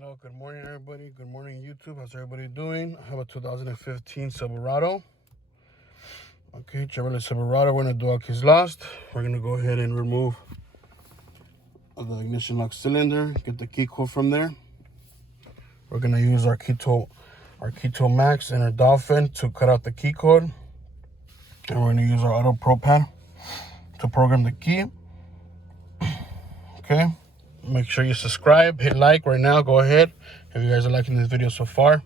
Hello, good morning everybody. Good morning YouTube. How's everybody doing? I have a 2015 Silverado. Okay, Chevrolet Silverado. We're gonna do our keys lost. We're gonna go ahead and remove the ignition lock cylinder, get the key code from there. We're gonna use our key tool Max and our Dolphin to cut out the key code. And we're gonna use our Autopropad to program the key. Okay. Make sure you subscribe, hit like right now, go ahead if you guys are liking this video so far.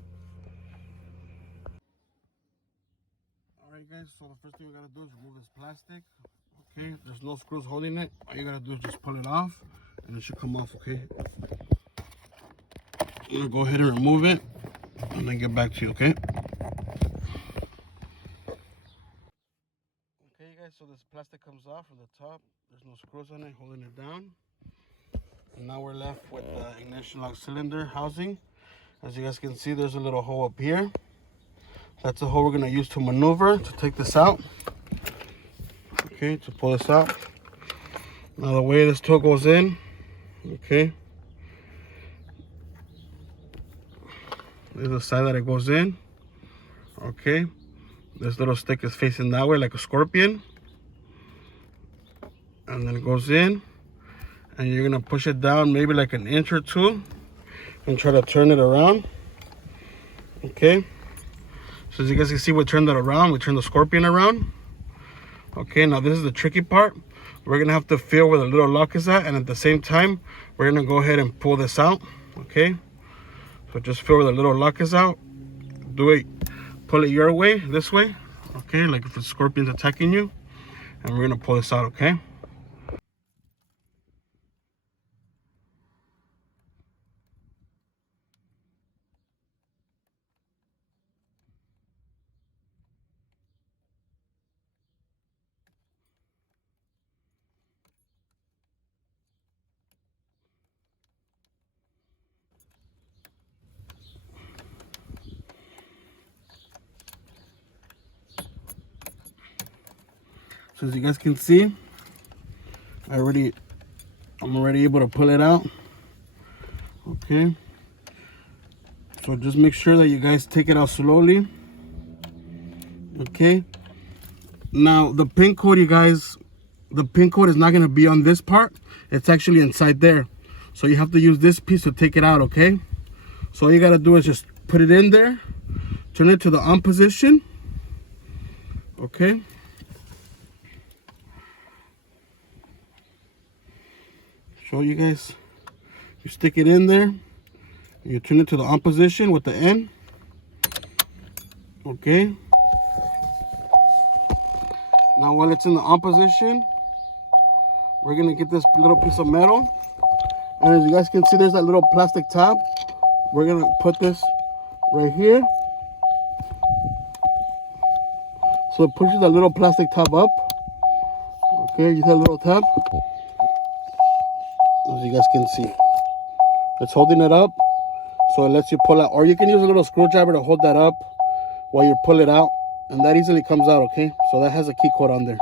Alright guys, so the first thing we gotta do is remove this plastic. Okay, there's no screws holding it. All you gotta do is just pull it off and it should come off, okay? I'm gonna go ahead and remove it and then get back to you, okay? Okay guys, so this plastic comes off from the top. There's no screws on it holding it down. And now we're left with the ignition lock cylinder housing. As you guys can see, there's a little hole up here. That's the hole we're gonna use to maneuver to take this out. Okay, to pull this out. Now the way this tool goes in, okay. There's the side that it goes in. Okay. This little stick is facing that way like a scorpion. And then it goes in. And you're gonna push it down maybe like an inch or two and try to turn it around. Okay, so as you guys can see, we turned it around, we turned the scorpion around. Okay, now this is the tricky part. We're gonna have to feel where the little lock is at, and at the same time we're gonna go ahead and pull this out. Okay, so just feel where the little lock is out. Do it, pull it your way, this way. Okay, like if the scorpion's attacking you, and we're gonna pull this out. Okay. So as you guys can see, I'm already able to pull it out. Okay. So just make sure that you guys take it out slowly. Okay. Now the pin code, you guys, the pin code is not going to be on this part. It's actually inside there. So you have to use this piece to take it out, okay? So all you got to do is just put it in there, turn it to the on position. Okay. Show you guys. You stick it in there, and you turn it to the on position with the N. Okay. Now while it's in the on position, we're gonna get this little piece of metal. And as you guys can see, there's that little plastic tab. We're gonna put this right here. So it pushes that little plastic tab up. Okay, you see that little tab? As you guys can see, it's holding it up, so it lets you pull out, or you can use a little screwdriver to hold that up while you pull it out, and that easily comes out. Okay, so that has a key code on there,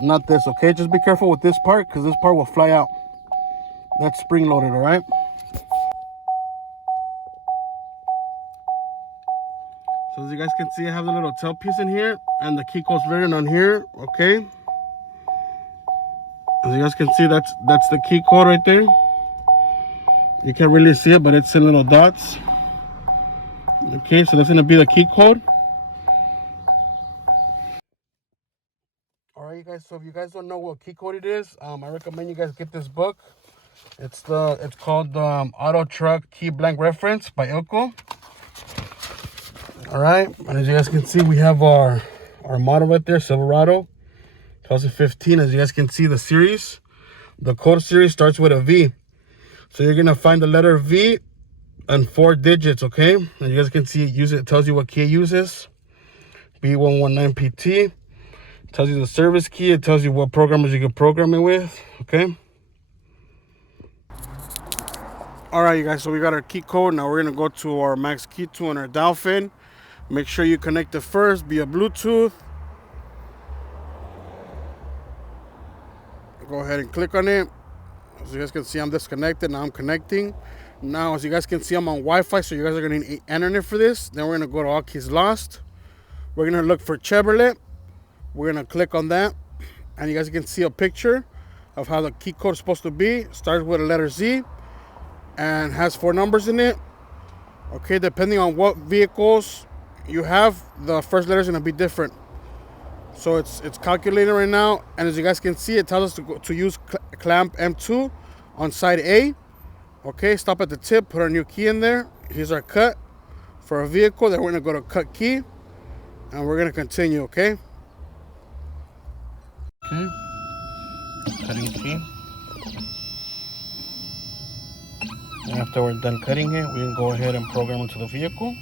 not this. Okay, just be careful with this part because this part will fly out. That's spring loaded. All right, so as you guys can see, I have the little tail piece in here and the key code's written on here. Okay, as you guys can see, that's the key code right there. You can't really see it, but it's in little dots. Okay, so that's gonna be the key code. All right, you guys. So if you guys don't know what key code it is, I recommend you guys get this book. It's called Auto Truck Key Blank Reference by Ilko. All right, and as you guys can see, we have our model right there, Silverado 2015. As you guys can see, the series, the code series starts with a V. So you're gonna find the letter V and 4 digits, okay? And you guys can see it tells you what key it uses. B119PT. It tells you the service key. It tells you what programmers you can program it with, okay? All right, you guys, so we got our key code. Now we're gonna go to our Max key tool and our Dolphin. Make sure you connect it first via Bluetooth. Go ahead and click on it. As you guys can see, I'm disconnected. Now I'm connecting. Now, as you guys can see, I'm on Wi-Fi, so you guys are gonna need internet for this. Then we're gonna go to all keys lost. We're gonna look for Chevrolet. We're gonna click on that, and you guys can see a picture of how the key code is supposed to be. Starts with a letter Z and has 4 numbers in it. Okay, depending on what vehicles you have, the first letter is gonna be different. So it's calculating right now, and as you guys can see, it tells us to use clamp M2 on side A. Okay, stop at the tip, put our new key in there. Here's our cut for a vehicle. Then we're gonna go to cut key, and we're gonna continue, okay? Okay, cutting key. And after we're done cutting it, we can go ahead and program into the vehicle.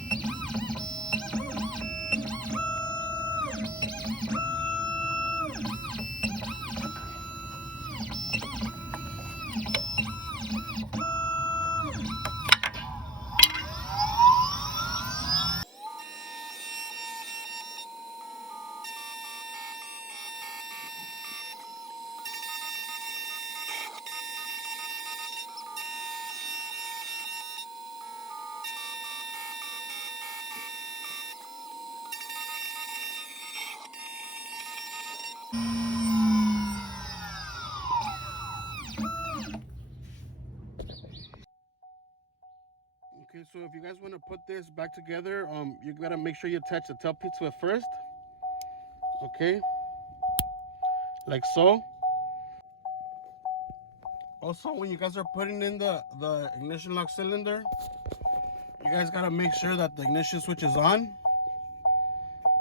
Okay, so if you guys want to put this back together, you gotta make sure you attach the tailpiece to it first. Okay, like so. Also, when you guys are putting in the ignition lock cylinder, you guys gotta make sure that the ignition switch is on.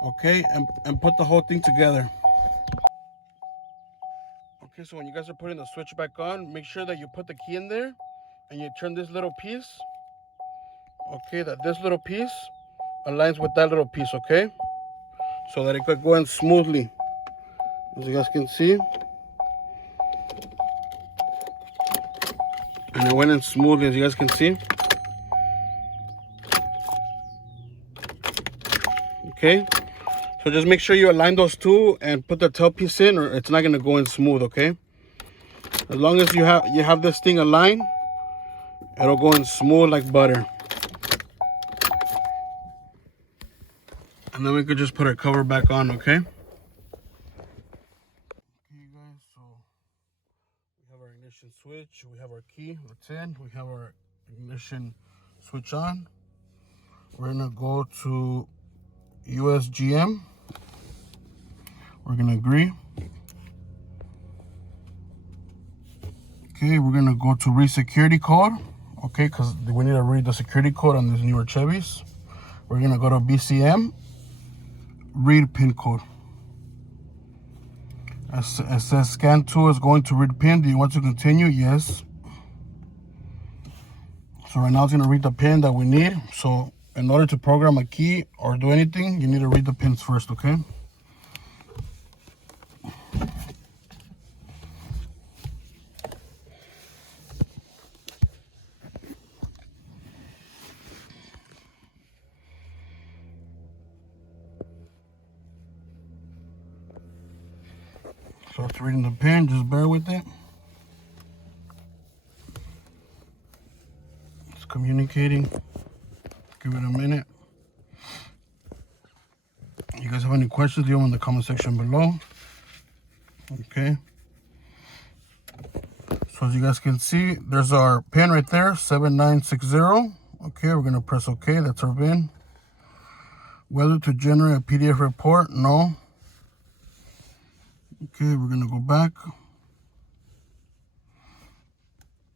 Okay, and put the whole thing together. Okay, so when you guys are putting the switch back on, make sure that you put the key in there and you turn this little piece. Okay, that this little piece aligns with that little piece, okay? So that it could go in smoothly. As you guys can see. And it went in smoothly, as you guys can see. Okay, so just make sure you align those two and put the tailpiece in, or it's not gonna go in smooth, okay? As long as you have this thing aligned, it'll go in smooth like butter. And then we could just put our cover back on, okay? Okay, guys, so we have our ignition switch, we have our key, that's in, we have our ignition switch on. We're gonna go to USGM. We're gonna agree. Okay, we're gonna go to read security code. Okay, because we need to read the security code on these newer Chevys. We're gonna go to BCM, read pin code. It says scan 2 is going to read pin. Do you want to continue? Yes. So right now it's gonna read the pin that we need. So in order to program a key or do anything, you need to read the pins first, okay? So it's reading the pin, just bear with it. It's communicating. Give it a minute. You guys have any questions, leave them in the comment section below. Okay. So as you guys can see, there's our pin right there, 7960. Okay, we're gonna press OK, that's our pin. Whether to generate a PDF report, no. Okay, we're gonna go back.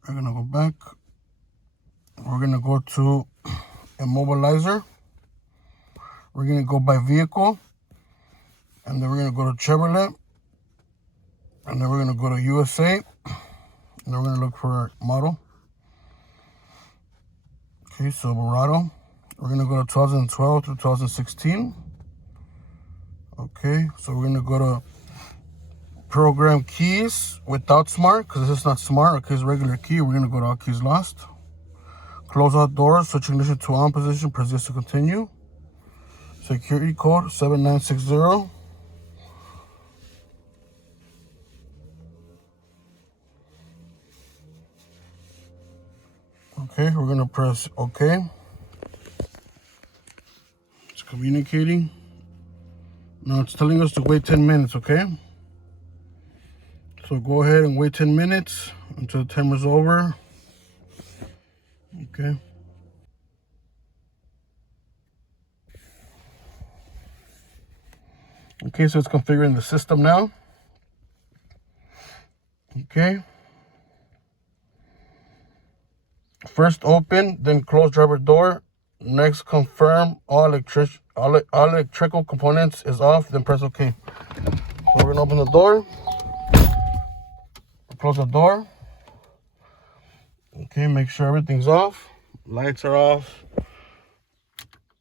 We're gonna go back. We're gonna go to immobilizer. We're gonna go by vehicle, and then we're gonna go to Chevrolet, and then we're gonna go to USA, and then we're gonna look for our model. Okay, Silverado. We're gonna go to 2012 to 2016. Okay, so we're gonna go to program keys without smart, because this is not smart. Okay, it's regular key. We're gonna go to all keys lost. Close out doors, switch ignition to on position, press this to continue. Security code 7960. Okay, we're gonna press OK. It's communicating. Now it's telling us to wait 10 minutes, okay? So go ahead and wait 10 minutes until the timer's over. Okay. Okay, so it's configuring the system now. Okay. First open, then close driver door. Next confirm all electrical components is off, then press OK. So we're gonna open the door. Close the door. Okay, make sure everything's off. Lights are off.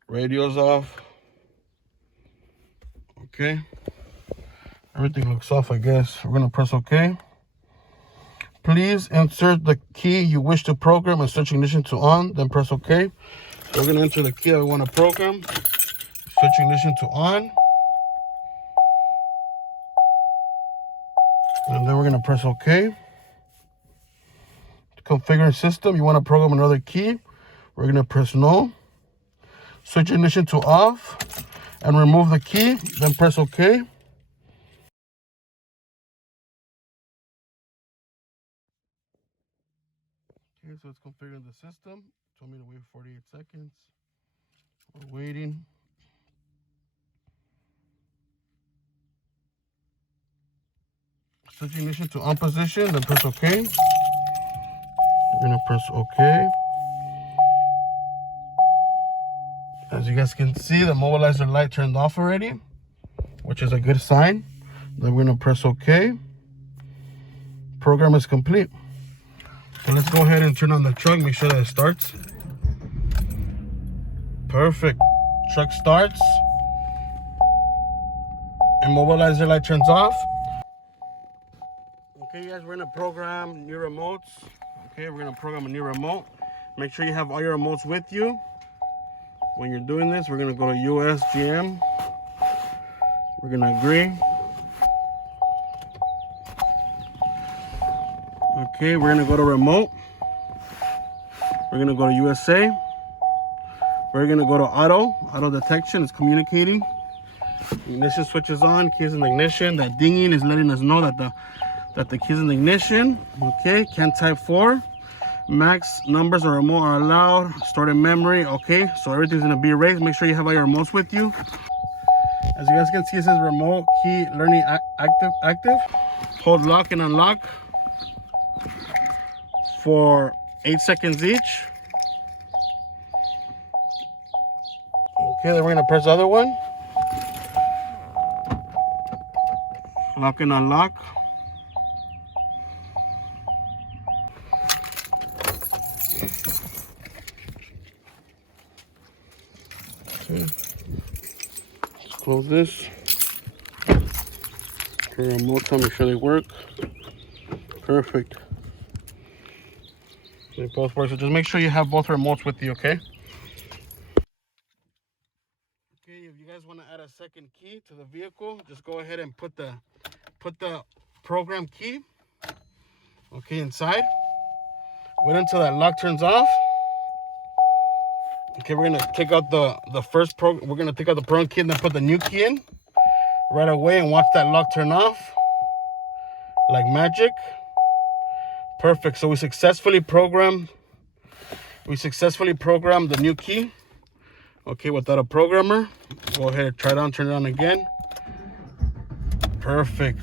Radio's off. Okay. Everything looks off, I guess. We're gonna press OK. Please insert the key you wish to program and switch ignition to on, then press OK. So we're gonna enter the key I want to program. Switch ignition to on. And then we're gonna press OK. To configure system, you want to program another key. We're gonna press no. Switch ignition to off and remove the key, then press OK. Okay, so it's configuring the system. Told me to wait 48 seconds. We're waiting. Switch ignition to on position, then press OK. We're gonna press OK. As you guys can see, the mobilizer light turned off already, which is a good sign. Then we're gonna press OK. Program is complete. So let's go ahead and turn on the truck, make sure that it starts. Perfect. Truck starts. Immobilizer light turns off. Okay, guys, we're gonna program new remotes. Okay, we're gonna program a new remote. Make sure you have all your remotes with you. When you're doing this, we're gonna go to US GM. We're gonna agree. Okay, we're gonna go to remote. We're gonna go to USA. We're gonna go to auto detection. It's communicating. Ignition switch is on, keys in the ignition. That dinging is letting us know that the keys in the ignition. Okay, can type 4. Max numbers or remote are allowed. Stored in memory. Okay, so everything's gonna be erased. Make sure you have all your remotes with you. As you guys can see, it says remote key learning active. Hold lock and unlock for 8 seconds each. Okay, then we're gonna press the other one. Lock and unlock. Okay. Let's close this. Turn on remote to make sure they work. Perfect. They both work, so just make sure you have both remotes with you, okay? Okay, if you guys want to add a second key to the vehicle, just go ahead and put the program key, okay, inside. Wait until that lock turns off. Okay, we're gonna take out the first we're gonna take out the program key and then put the new key in right away and watch that lock turn off like magic. Perfect. So we successfully programmed the new key. Okay, without a programmer. Go ahead and try it on, turn it on again. Perfect.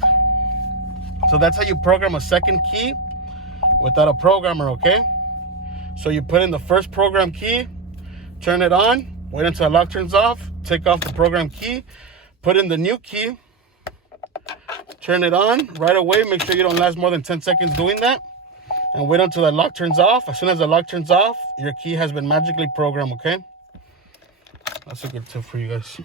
So that's how you program a second key without a programmer, okay? So you put in the first program key, turn it on, wait until the lock turns off, take off the program key, put in the new key, turn it on right away. Make sure you don't last more than 10 seconds doing that. And wait until the lock turns off. As soon as the lock turns off, your key has been magically programmed, okay? That's a good tip for you guys.